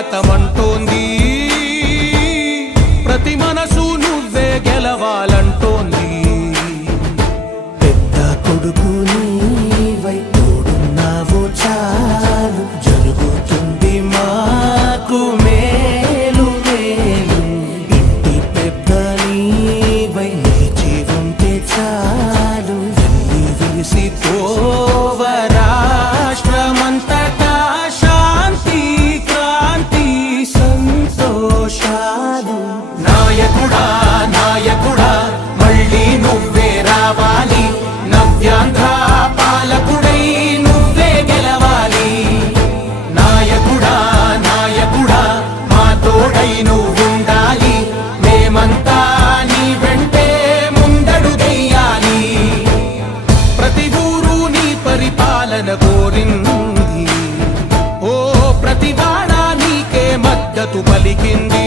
స్వాగతమంటోంది. ప్రతి మనసు నువ్వే గెలవాలంటోంది. పెద్ద కొడుకుని పాడగోరింది ఓ ప్రతివాడా నీకే మద్దతు పలికింది.